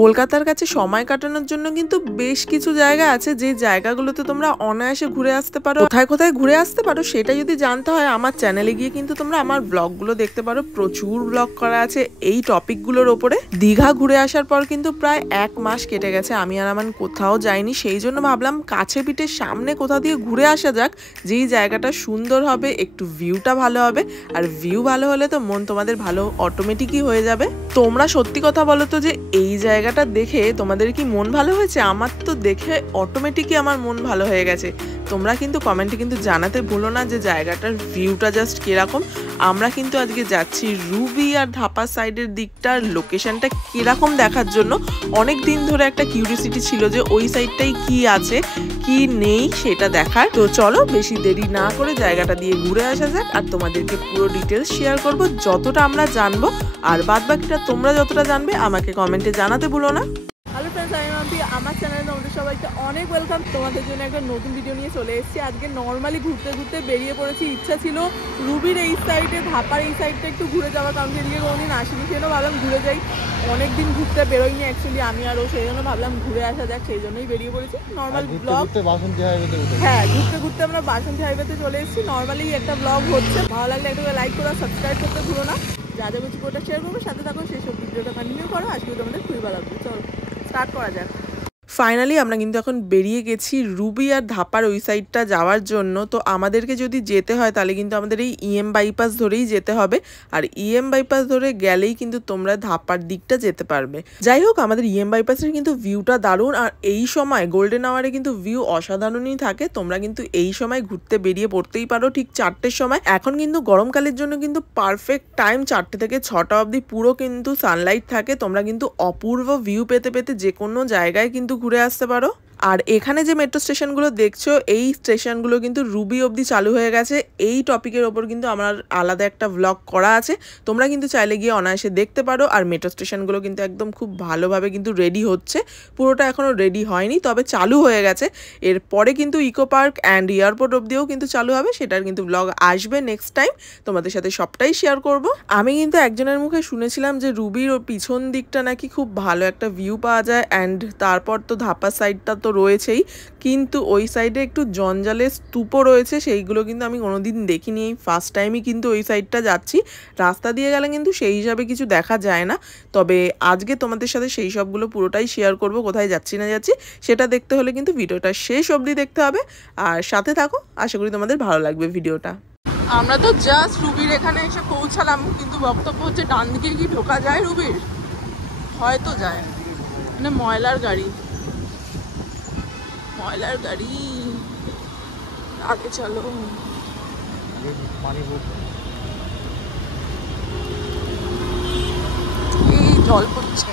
কলকাতার কাছে সময় কাটানোর জন্য কিন্তু বেশ কিছু জায়গা আছে যে জায়গাগুলোতে তোমরা অনায়াসে ঘুরে আসতে পারো। কোথায় কোথায় ঘুরে আসতে পারো সেটা যদি জানতে হয় আমার চ্যানেলে গিয়ে কিন্তু তোমরা আমার ব্লগগুলো দেখতে পারো। প্রচুর ব্লগ করা আছে এই টপিকগুলোর ওপরে। দীঘা ঘুরে আসার পর কিন্তু প্রায় 1 মাস কেটে গেছে, আমি আর আমার কোথাও যাইনি। সেই জন্য ভাবলাম কাছে পিঠের সামনে কোথা দিয়ে ঘুরে আসা যাক, যেই জায়গাটা সুন্দর হবে, একটু ভিউটা ভালো হবে। আর ভিউ ভালো হলে তো মন তোমাদের ভালো অটোমেটিকই হয়ে যাবে। তোমরা সত্যি কথা বলো তো যে এই জায়গাটা দেখে তোমাদের কি মন ভালো হয়েছে? আমার তো দেখে অটোমেটিকই আমার মন ভালো হয়ে গেছে। তোমরা কিন্তু কমেন্টে কিন্তু জানাতে ভুলো না যে জায়গাটার ভিউটা জাস্ট কিরকম। আমরা কিন্তু আজকে যাচ্ছি রুবি আর ধাপা সাইডের দিকটার লোকেশনটা কিরকম দেখার জন্য। অনেক দিন ধরে একটা কিউরিওসিটি ছিল যে ওই সাইডটাই কি আছে কি নেই সেটা দেখার। তো চলো বেশি দেরি না করে জায়গাটা দিয়ে ঘুরে আসা যাক, আর তোমাদেরকে পুরো ডিটেলস শেয়ার করব যতটা আমরা জানবো, আর বাদ বাকিটা তোমরা যতটা জানবে আমাকে কমেন্টে জানাতে ভুলো না। হ্যালো ফ্রেন্ডস, আমি মাম্পি, আমার চ্যানেলে তোমাদের সবাইকে অনেক ওয়েলকাম। তোমাদের জন্য একটা নতুন ভিডিও নিয়ে চলে এসেছি। আজকে নর্মালি ঘুরতে ঘুরতে বেরিয়ে পড়েছি। ইচ্ছা ছিল রুবির এই সাইডে, ধাপার এই সাইডটা একটু ঘুরে যাওয়ার, কারণ সেদিকে কোনোদিন আসিনি, সেই জন্য ভাবলাম ঘুরে যাই। অনেকদিন ঘুরতে বেরোয়নি অ্যাকচুয়ালি আমি আরও, সেই জন্য ভাবলাম ঘুরে আসা যাক, সেই জন্যই বেরিয়ে পড়েছি। নর্মাল ব্লগ, হ্যাঁ ঘুরতে ঘুরতে আমরা বাসন্তী হাইওয়েতে চলে এসেছি। নর্মালি একটা ব্লগ হচ্ছে, ভালো লাগলে একটু লাইক করো, সাবস্ক্রাইব করতে ভুলো না। যা যা কিছু ওটা শেয়ার করবো, সাথে থাকো, সেই সব ভিডিওটা কন্টিনিউ করো। আজকে তোমাদের খুবই ভালো লাগবে। চলো স্টার্ট করা যাক। ফাইনালি আমরা কিন্তু এখন বেরিয়ে গেছি রুবি আর ধাপার ওই সাইডটা যাওয়ার জন্য। তো আমাদেরকে যদি যেতে হয় তাহলে কিন্তু আমাদের এই ইএম বাইপাস ধরেই যেতে হবে, আর ইএম বাইপাস ধরে গেলেই কিন্তু তোমরা ধাপার দিকটা যেতে পারবে। যাই হোক, আমাদের ইএম বাইপাসের কিন্তু ভিউটা দারুণ, আর এই সময় গোল্ডেন আওয়ারে কিন্তু ভিউ অসাধারণই থাকে। তোমরা কিন্তু এই সময় ঘুরতে বেরিয়ে পড়তেই পারো ঠিক 4টের সময়। এখন কিন্তু গরমকালের জন্য কিন্তু পারফেক্ট টাইম, 4টে থেকে 6টা অবধি পুরো কিন্তু সানলাইট থাকে। তোমরা কিন্তু অপূর্ব ভিউ পেতে পেতে যে কোনো জায়গায় কিন্তু ঘুরে আসতে পারো। আর এখানে যে মেট্রো স্টেশনগুলো দেখছো, এই স্টেশনগুলো কিন্তু রুবি অবধি চালু হয়ে গেছে। এই টপিকের ওপর কিন্তু আমার আলাদা একটা ভ্লগ করা আছে, তোমরা কিন্তু চাইলে গিয়ে অনায়াসে দেখতে পারো। আর মেট্রো স্টেশনগুলো কিন্তু একদম খুব ভালোভাবে কিন্তু রেডি হচ্ছে, পুরোটা এখনও রেডি হয়নি, তবে চালু হয়ে গেছে। এরপরে কিন্তু ইকো পার্ক অ্যান্ড এয়ারপোর্ট অবধিও কিন্তু চালু হবে, সেটার কিন্তু ভ্লগ আসবে নেক্সট টাইম, তোমাদের সাথে সবটাই শেয়ার করব। আমি কিন্তু একজনের মুখে শুনেছিলাম যে রুবির পিছন দিকটা নাকি খুব ভালো একটা ভিউ পাওয়া যায়, অ্যান্ড তারপর তো ধাপা সাইডটা তো রয়েছেই, কিন্তু ওই সাইডে একটু জঞ্জালের স্তূপও রয়েছে, সেইগুলো কিন্তু আমি কোনোদিন দেখিনি, এই ফার্স্ট টাইমই কিন্তু ওই সাইডটা যাচ্ছি। রাস্তা দিয়ে গেলে কিন্তু সেই হিসাবে কিছু দেখা যায় না, তবে আজকে তোমাদের সাথে সেই সবগুলো পুরোটাই শেয়ার করব। কোথায় যাচ্ছি না যাচ্ছি সেটা দেখতে হলে কিন্তু ভিডিওটা শেষ অবধি দেখতে হবে, আর সাথে থাকো, আশা করি তোমাদের ভালো লাগবে ভিডিওটা। আমরা তো জাস্ট রুবির এখানে এসে পৌঁছালাম, কিন্তু বক্তব্য হচ্ছে ডান দিকে কি ঢোকা যায় রুবির? হয়তো যায়, মানে ময়লার গাড়ি, ময়লার গাড়ি। আগে চলো, এই জল পড়ছে।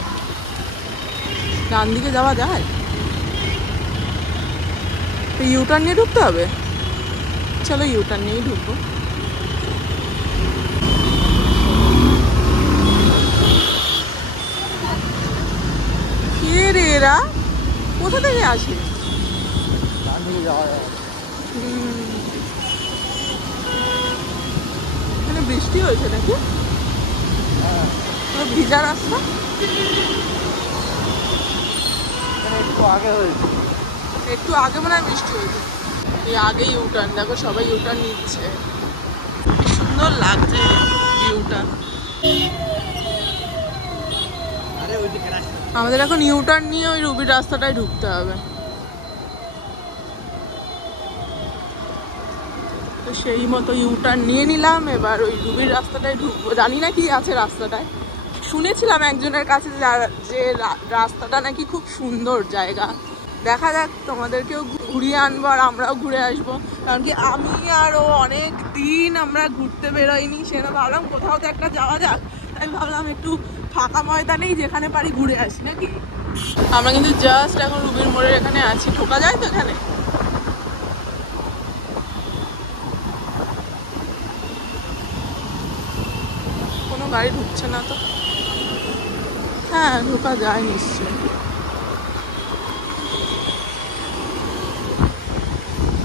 ডান দিকে যাওয়া যায়? তো ইউটার্ন নিয়ে ঢুকতে হবে। চলো ইউটার্ন নিয়েই ঢুকবো। কে রে এরা, কোথা থেকে আসে? এখানে বৃষ্টি হয়েছে নাকি? ভিজা রাস্তা, একটু আগে মনে হয় বৃষ্টি হয়েছে। এই আগে ইউটার্ন, দেখো সবাই ইউটার্ন নিচ্ছে, কি সুন্দর লাগছে ভিউটা। আমাদের এখন ইউটার্ন নিয়ে ওই রুবির রাস্তাটায় ঢুকতে হবে। তো সেই মতো ইউটার্ন নিয়ে নিলাম, এবার ওই রুবির রাস্তাটায় ঢুকবো। জানি না কি আছে রাস্তাটায়, শুনেছিলাম একজনের কাছে যে রাস্তাটা নাকি খুব সুন্দর জায়গা। দেখা যাক, তোমাদেরকেও ঘুরিয়ে আনবো আর আমরাও ঘুরে আসবো, কারণ কি আমি আরও অনেক দিন আমরা ঘুরতে বেরোইনি, সেটা ভাবলাম কোথাও তো একটা যাওয়া যাক। তাই ভাবলাম একটু ফাঁকা ময়দানেই যেখানে পারি ঘুরে আসি নাকি। আমরা কিন্তু জাস্ট এখন রুবির মোড়ের এখানে আছি। ঢোকা যায় তো এখানে? কোনো গাড়ি ঢুকছে না তো। হ্যাঁ ঢোকা যায় নিশ্চয়ই।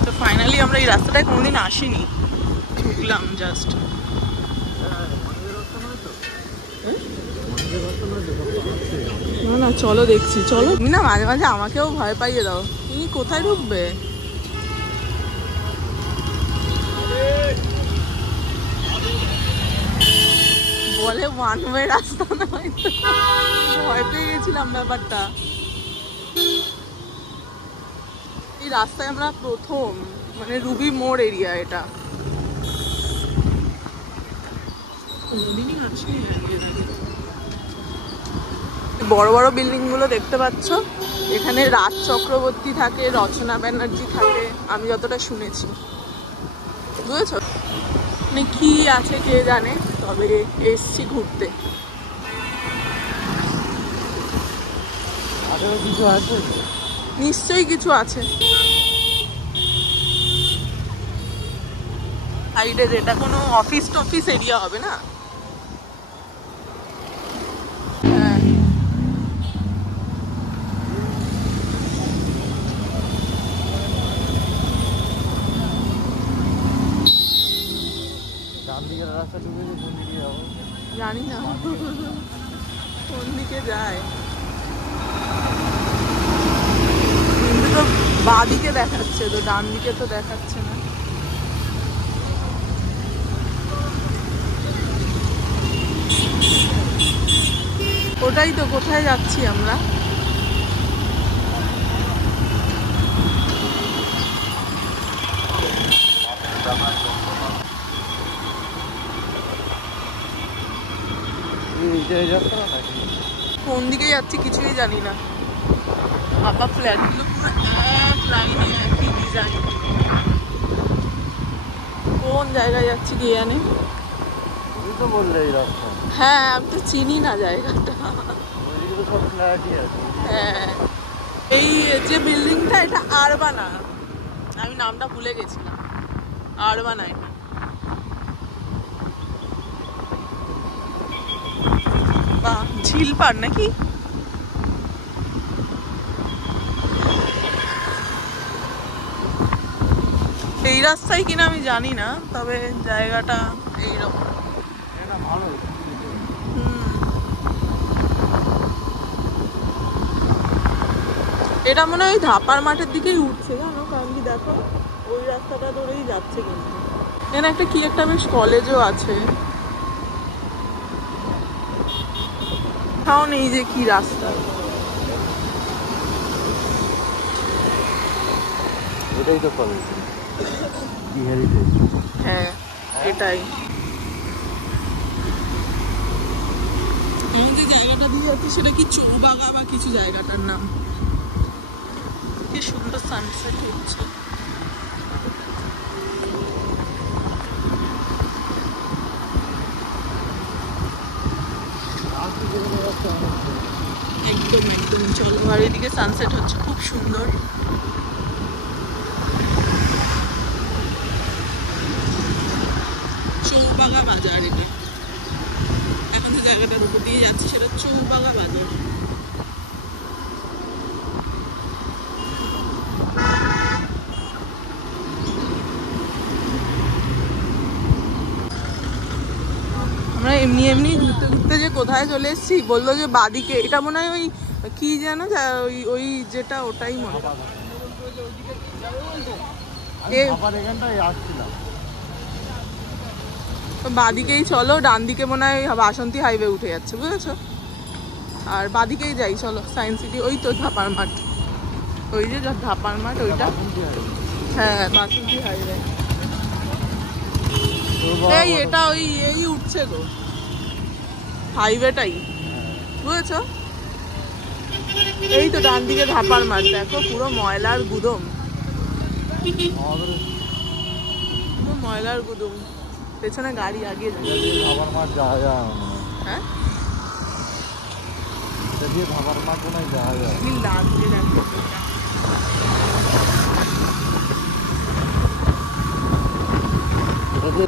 তো ফাইনালি আমরা এই রাস্তাটায় কোনোদিন আসিনি, ঢুকলাম জাস্ট। না না চলো দেখছি, চলো। তুমি না মাঝে মাঝে আমাকেও ভয় পাইয়ে দাও। তুমি কোথায় ঢুকবে? বলে ওয়ান ওয়ে রাস্তা নয়, ভয় পেয়ে গেছিলাম ব্যাপারটা। এই রাস্তায় আমরা প্রথম, মানে রুবি মোড় এরিয়া এটা। বড় বড় বিল্ডিং গুলো দেখতে পাচ্ছ, এখানে রাজ চক্রবর্তী থাকে, রচনা ব্যানার্জি থাকে, আমি যতটা শুনেছি, বুঝেছ? মানে কি আছে কে জানে, তবে এসছি ঘুরতে। নিশ্চয়ই কিছু আছে সাইডে, যেটা কোনো অফিস টফিস এরিয়া হবে না? হ্যাঁ জানি না কোন দিকে যায়, কিন্তু তো বাঁ দিকে দেখাচ্ছে, তো ডান দিকে তো দেখাচ্ছে না। ওটাই তো, কোথায় যাচ্ছি আমরা? কোন দিকে যাচ্ছি কিছুই জানি না। আবার ফ্ল্যাটগুলো পুরো এক লাইনে একই ডিজাইন। কোন জায়গায় যাচ্ছি কে জানে? হ্যাঁ আমি তো চিনি না জায়গাটা। হ্যাঁ এই যে বিল্ডিংটা, এটা আরবানা, আমি নামটা ভুলে গেছিলাম। আরবানা এটা। বা ঝিল পার নাকি? এই রাস্তায় কিনা আমি জানি না, তবে জায়গাটা এইরকম। এটা মনে হয় ধাপার মাঠের দিকেই উঠছে, জানো? কারণ কি দেখো, ওই রাস্তাটা ধরেই যাচ্ছে। কিন্তু এখানে একটা কি একটা বেশ কলেজও আছে, তাও নেই যে কি রাস্তা। এটাই তো কলেজ। হ্যাঁ এটাই। যে জায়গাটা দিয়ে যাচ্ছে সেটা কি চৌবাগা বা কিছু জায়গাটার নাম। কি সুন্দর সানসেট হচ্ছে। একদম একদম চলো, আর এদিকে সানসেট হচ্ছে খুব সুন্দর। চৌবাগা বাজার এটা। এখন যে জায়গাটার উপর দিয়ে যাচ্ছে সেটা চৌবাগা বাজার। আমরা এমনি এমনি ঘুরতে ঘুরতে যে কোথায় চলে এসেছি, বললো যে বাদিকে, এটা মনে হয় ওই কি যেন ওই ওই যেটা, ওটাই মনে হয়। বাদিকেই চলো, ডান দিকে মনে হয় বাসন্তী হাইওয়ে উঠে যাচ্ছে, বুঝেছো? আর বাদিকেই যাই চলো, সায়েন্স সিটি। ওই তো ধাপার মাঠ, ওই যে ধাপার মাঠ ওইটা। হ্যাঁ বাসন্তী হাইওয়ে। এই এটা ওই এই উঠছে তো হাইওয়েটাই, বুঝেছো? এই তো ডান দিকে ধাপার মাঠ, দেখো পুরো ময়লার গুদম, পুরো ময়লার গুদম। পেছনে গাড়ি আগে হ্যাঁ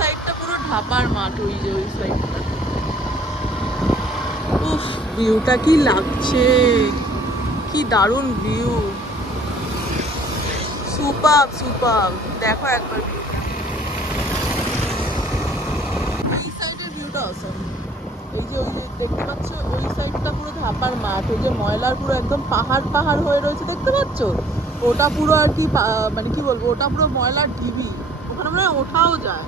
সাইডটা পুরো ধাপার মাঠ, ওই যে ওই সাইডটা। উফ ভিউটা কি লাগছে, কি দারুণ ভিউ, সুপার সুপার। দেখো একবার ভিউটা, এই সাইডের ভিউটা অসাম। এই যে ওই যে দেখতে পাচ্ছ ওই সাইডটা পুরো ধাপার মাঠ, ওই যে ময়লার পুরো একদম পাহাড় পাহাড় হয়ে রয়েছে দেখতে পাচ্ছ, ওটা পুরো আর কি মানে কি বলবো, ওটা পুরো ময়লার ঢিবি, ওখানে মনে হয় ওঠাও যায়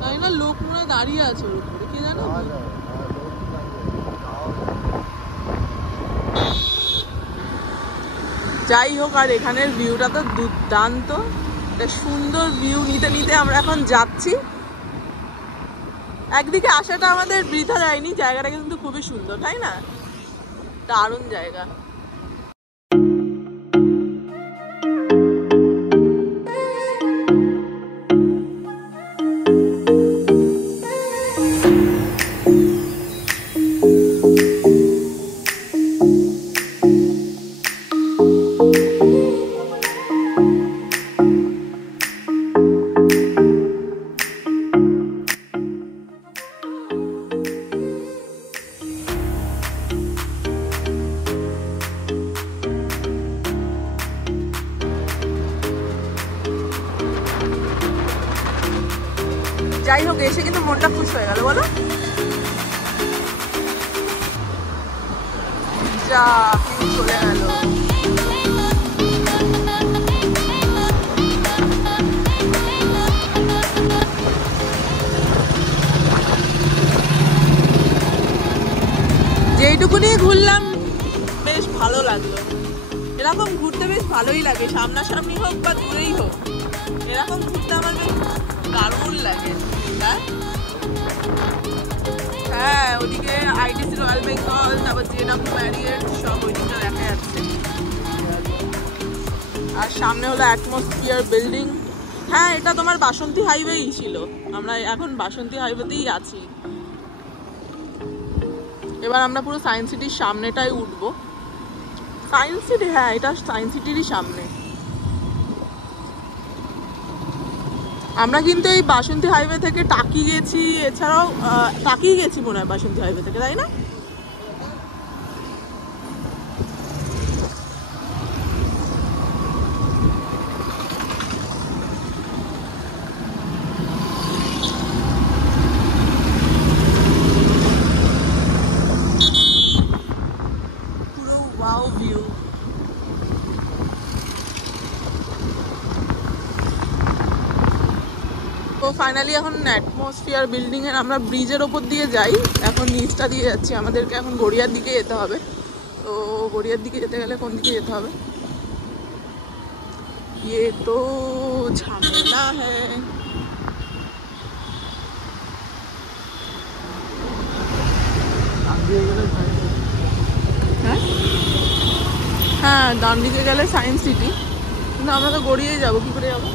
তাই না? লোক মনে হয় দাঁড়িয়ে আছে ওর উপরে, কি জানো? যাই হোক, আর এখানের ভিউটা তো দুর্দান্ত, একটা সুন্দর ভিউ নিতে নিতে আমরা এখন যাচ্ছি। একদিকে আসাটা আমাদের বৃথা যায়নি, জায়গাটা কিন্তু খুবই সুন্দর তাই না? দারুণ জায়গা। যাই হোক, এসে কিন্তু মনটা খুশ হয়ে গেল বলো। যা চলে গেল। যেইটুকুনি ঘুরলাম বেশ ভালো লাগলো। এরকম ঘুরতে বেশ ভালোই লাগে, সামনাসামনি হোক বা দূরেই হোক, এরকম ঘুরতে আমার বেশ দারুণ লাগে। হ্যাঁ, ওদিকে আইটিসি রয়্যাল বেঙ্গল, তারপর জেডব্লিউ ম্যারিয়েট সব ওই দিকটা দেখা যাচ্ছে। আর সামনে হলো অ্যাটমসফিয়ার বিল্ডিং। হ্যাঁ, এটা তোমার বাসন্তী হাইওয়েই ছিল, আমরা এখন বাসন্তী হাইওয়েতেই আছি। এবার আমরা পুরো সায়েন্স সিটির সামনেটাই উঠবো। সায়েন্স সিটি, হ্যাঁ এটা সায়েন্স সিটিরই সামনে। আমরা কিন্তু এই বাসন্তী হাইওয়ে থেকে টাকি গেছি, এছাড়াও টাকি গেছি মনে হয় বাসন্তী হাইওয়ে থেকে, তাই না? পুরো ওয়াও ভিউ। তো ফাইনালি এখন অ্যাটমসফিয়ার বিল্ডিং এর আমরা ব্রিজের ওপর দিয়ে যাই, এখন নিচটা দিয়ে যাচ্ছি। আমাদেরকে এখন গড়িয়ার দিকে যেতে হবে। তো গড়িয়ার দিকে যেতে গেলে কোন দিকে যেতে হবে? ये तो झमेला है। হ্যাঁ, ডান দিকে গেলে সায়েন্স সিটি, কিন্তু আমরা তো গড়িয়েই যাবো, কি করে যাবো?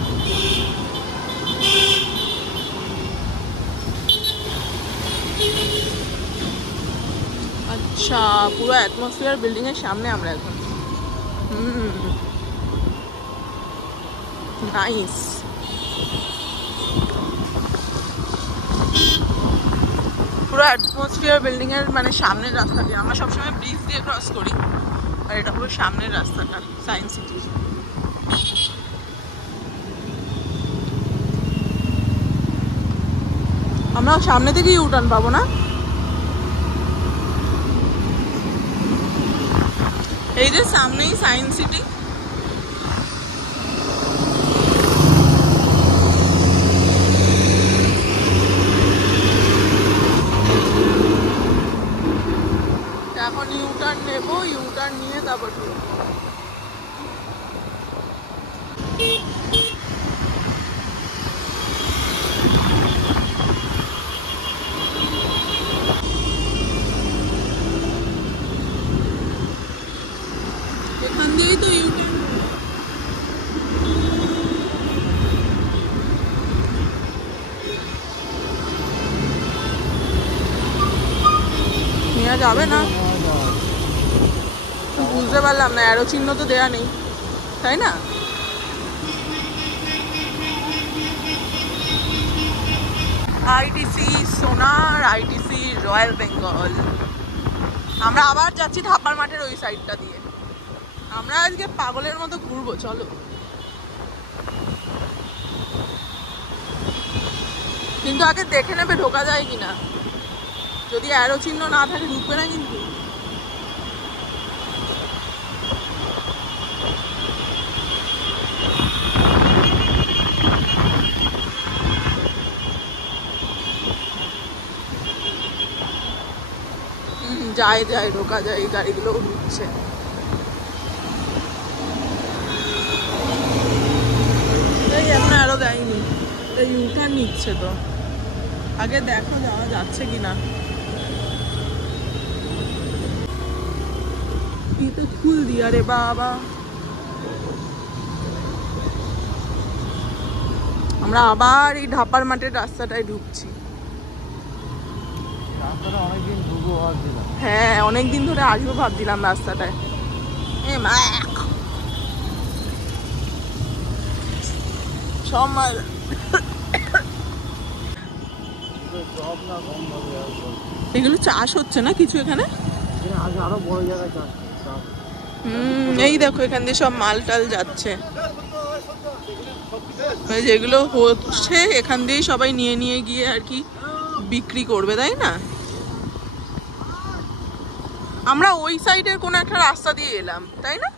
আচ্ছা, পুরো অ্যাটমসফিয়ার বিল্ডিং এর সামনে আমরা এখন। নাইস। পুরো অ্যাটমসফিয়ার বিল্ডিং এর মানে সামনের রাস্তা দিয়ে, আমরা সবসময় ব্রিজ দিয়ে ক্রস করি, আর এটা পুরো সামনের রাস্তাটা সায়েন্স সিটি। আমরা সামনে থেকেই ইউটার্ন পাবো না? এই যে সামনেই সায়েন্স সিটি। এখন ইউটার্ন নেবো, ইউটার্ন নিয়ে তারপর এখান দিয়েই তো ইউটার্ন। নেওয়া যাবে না, বুঝতে পারলাম না, অ্যারো চিহ্ন তো দেয়া নেই তাই না? আইটিসি সোনার, আইটিসি রয়্যাল বেঙ্গল। আমরা আবার যাচ্ছি ধাপার মাঠের ওই সাইডটা দিয়ে। আমরা আজকে পাগলের মতো ঘুরবো, চলো। কিন্তু আগে দেখে নেবে ঢোকা যায় কিনা, যদি অ্যারো চিহ্ন না থাকে ঢুকবে না কিন্তু। যায় যায়, ঢোকা যায়, এই গাড়িগুলো ঢুকছে। এখন আরো দেয়নি, ইউটার্ন নিচ্ছে তো, আগে দেখো যাওয়া যাচ্ছে কিনা। তো ফুল দিয়া রে বাবা। আমরা আবার এই ঢাপার মাঠের রাস্তাটায় ঢুকছি। হ্যাঁ, অনেকদিন ধরে আসবো ভাবছিলাম রাস্তাটায়। এগুলো চাষ হচ্ছে না কিছু এখানে? আরো বড় জায়গায় চাষ। এই দেখো এখান দিয়ে সব মাল টাল যাচ্ছে, যেগুলো হচ্ছে এখান দিয়ে সবাই নিয়ে নিয়ে গিয়ে আর কি বিক্রি করবে, তাই না? আমরা ওই সাইডের কোন একটা রাস্তা দিয়ে এলাম, তাই না?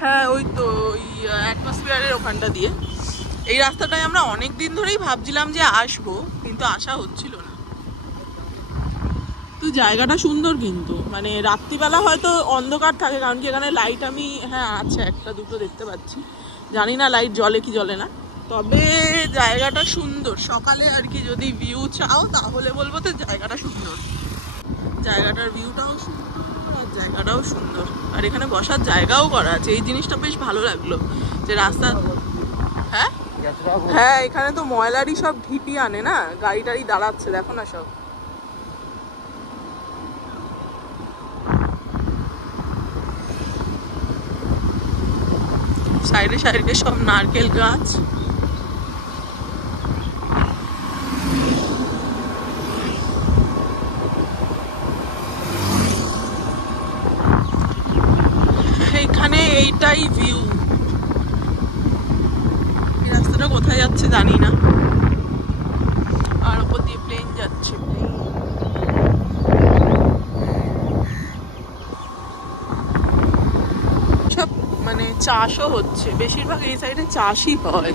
হ্যাঁ, ওই তো ওই অ্যাটমসফিয়ারের ওখানটা দিয়ে। এই রাস্তাটায় আমরা অনেক দিন ধরেই ভাবছিলাম যে আসবো, কিন্তু আসা হচ্ছিল না। তো জায়গাটা সুন্দর, কিন্তু মানে রাত্রিবেলা হয়তো অন্ধকার থাকে, কারণ কি এখানে লাইট আমি আছে একটা দুটো দেখতে পাচ্ছি, জানি না লাইট জ্বলে কি জ্বলে না। তবে জায়গাটা সুন্দর, সকালে আর কি যদি ভিউ চাও তাহলে বলবো তো জায়গাটা সুন্দর। জায়গাটার ভিউটাও সুন্দর আর জায়গাটাও সুন্দর, আর এখানে বসার জায়গাও করা আছে। এই জিনিসটা বেশ ভালো লাগলো যে রাস্তা। হ্যাঁ হ্যাঁ, এখানে তো ময়লারই সব ঢিপি আনে না, গাড়ি টাড়ি দাঁড়াচ্ছে দেখো না সব। সাইডে সাইডে সব নারকেল গাছ। এখানে এইটাই ভিউ। রাস্তাটা কোথায় যাচ্ছে জানি না, আর উপর দিয়ে প্লেন যাচ্ছে। সব মানে চাষও হচ্ছে, বেশিরভাগ এই সাইডে চাষই হয়।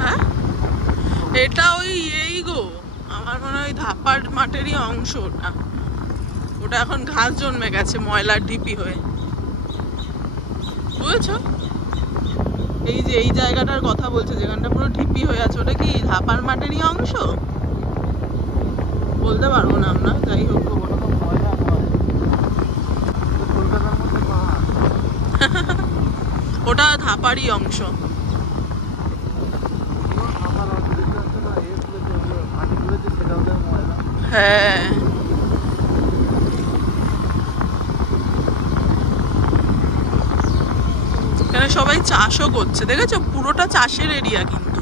হ্যাঁ, এটা ওই এই গো, আমার মনে হয় ধাপার মাঠেরই অংশ ওটা। ওটা এখন ঘাস জন্মে গেছে ময়লার ঢিপি হয়ে, বুঝেছো? এই যে এই জায়গাটার কথা বলছে, যেখানটা পুরো ঢিপি হয়ে আছে, ওটা কি ধাপার মাঠেরই অংশ? বলতে পারবো না আমরা, যাই হোক। ওটা ধাপারই অংশ। হ্যাঁ, এখানে সবাই চাষও করছে, দেখেছো? পুরোটা চাষের এরিয়া, কিন্তু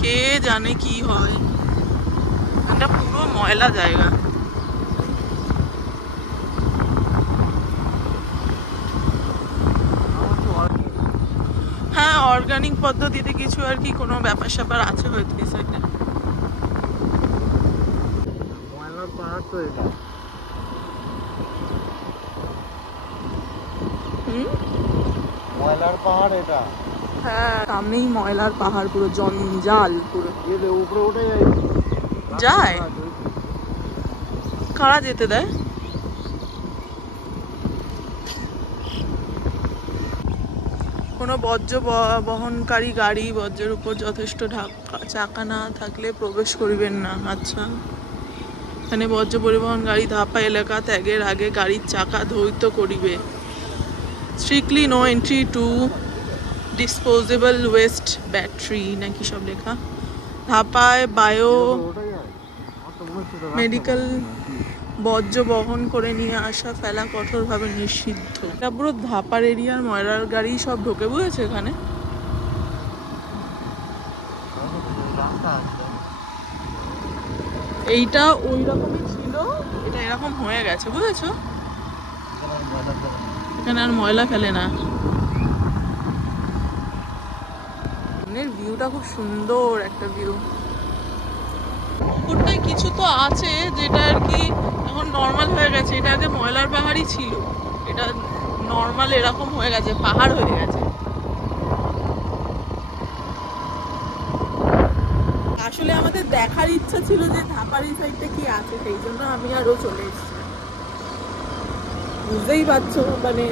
কে জানে কি হয়। এটা পুরো ময়লা জায়গা। হ্যাঁ, অর্গানিক পদ্ধতিতে কিছু আর কি কোনো ব্যাপার স্যাপার আছে হয়তো এই সাইডে। ময়লার পাহাড় তো এটা। ময়লার পাহাড় এটা। হ্যাঁ, সামনেই ময়লার পাহাড়, পুরো জঞ্জাল পুরো। উপরে উঠে যায়, কারা যেতে দেয়? কোনো বর্জ্য বহনকারী গাড়ি বর্জ্যের উপর যথেষ্ট চাকা না থাকলে প্রবেশ করিবেন না। আচ্ছা, এখানে বর্জ্য পরিবহন গাড়ি ধাপা এলাকা ত্যাগের আগে গাড়ির চাকা ধৌত করিবে। Strictly no entry to disposable waste battery নাকি সব লেখা। ধাপায় বায়ো মেডিকেল বর্জ্য বহন করে নিয়ে আসা ফেলা কঠোরভাবে নিষিদ্ধ। এটা পুরো ধাপার এরিয়ার ময়লার গাড়ি সব ঢোকে, বুঝেছে? এখানে এইটা ওই রকমই ছিল ছিল এটা এরকম হয়ে গেছে, বুঝেছো? এখানে আর ময়লা ফেলে না। সামনের ভিউটা খুব সুন্দর একটা ভিউ। পুকুরটায় কিছু তো আছে যেটা আর কি এখন নর্মাল হয়ে গেছে। এটা আগে ময়লার পাহাড়ই ছিল, এটা নর্মাল এরকম হয়ে গেছে, পাহাড় হয়ে গেছে। আসলে আমাদের দেখার ইচ্ছা ছিল যে ধাপার এই সাইডটা কি আছে, সেই জন্য আমি আরও চলে এসেছি। বুঝতেই পারছো মানে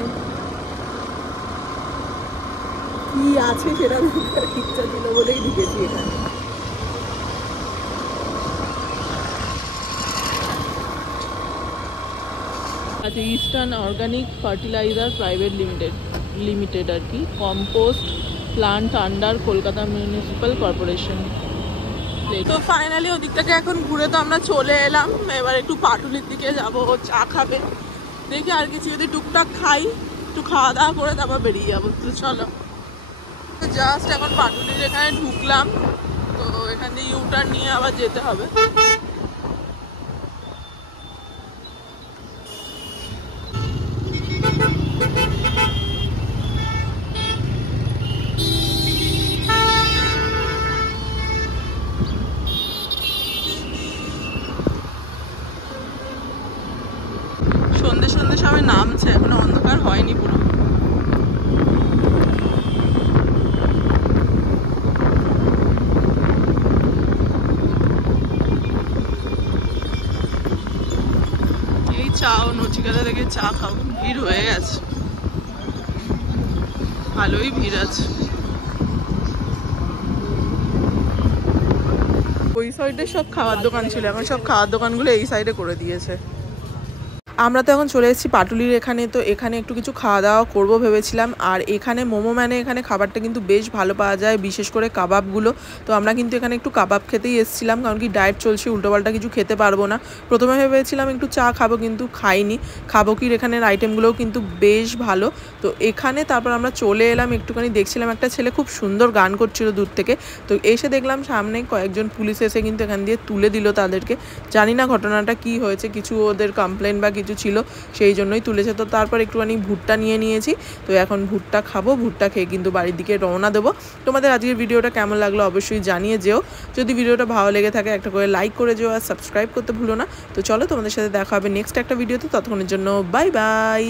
কি আছে সেটা দেখার ইচ্ছা ছিল বলেই ঢুকেছি এখানে। আচ্ছা, eastern organic fertilizer private limited আর কি, compost plant under Kolkata municipal corporation. তো ফাইনালি ওদিক থেকে এখন ঘুরে তো আমরা চলে এলাম, এবার একটু পাটুলির দিকে যাবো, চা খাবে দেখি, আর কিছু যদি টুকটাক খাই, একটু খাওয়া দাওয়া করে তারপর বেরিয়ে যাবো। তো চলো, জাস্ট এখন পাটুলির এখানে ঢুকলাম, তো এখান দিয়ে ইউটার্ন নিয়ে আবার যেতে হবে। সন্ধ্যে সন্ধ্যে সবাই নামছে, এখনো অন্ধকার হয়নি পুরো। এই চা ও নচিকাতা থেকে চা খাবো, ভিড় হয়ে গেছে, ভালোই ভিড় আছে। ওই সাইডে সব খাওয়ার দোকান ছিল, এখন সব খাওয়ার দোকানগুলো এই সাইডে করে দিয়েছে। আমরা তো এখন চলে এসেছি পাটুলির এখানে, তো এখানে একটু কিছু খাওয়া দাওয়া করবো ভেবেছিলাম। আর এখানে মোমো ম্যানে এখানে খাবারটা কিন্তু বেশ ভালো পাওয়া যায়, বিশেষ করে কাবাবগুলো। তো আমরা কিন্তু এখানে একটু কাবাব খেতেই এসেছিলাম, কারণ কি ডায়েট চলছে, উল্টোপাল্টা কিছু খেতে পারবো না। প্রথমে ভেবেছিলাম একটু চা খাবো, কিন্তু খাইনি। খাবো কি এখানের আইটেমগুলোও কিন্তু বেশ ভালো। তো এখানে তারপর আমরা চলে এলাম, একটুখানি দেখছিলাম, একটা ছেলে খুব সুন্দর গান করছিল দূর থেকে। তো এসে দেখলাম সামনে কয়েকজন পুলিশ এসে কিন্তু এখান দিয়ে তুলে দিল তাদেরকে। জানি না ঘটনাটা কি হয়েছে, কিছু ওদের কমপ্লেন বা কিছু ছিল, সেই জন্যই তুলেছে। তো তারপর একটুখানি ভুট্টা নিয়ে নিয়েছি, তো এখন ভুট্টা খাবো, ভুট্টা খেয়ে কিন্তু বাড়ির দিকে রওনা দেবো। তোমাদের আজকের ভিডিওটা কেমন লাগলো অবশ্যই জানিয়ে যেও। যদি ভিডিওটা ভালো লেগে থাকে একটা করে লাইক করে যেও, আর সাবস্ক্রাইব করতে ভুলো না। তো চলো, তোমাদের সাথে দেখা হবে নেক্সট একটা ভিডিওতে, ততক্ষণের জন্য বাই বাই।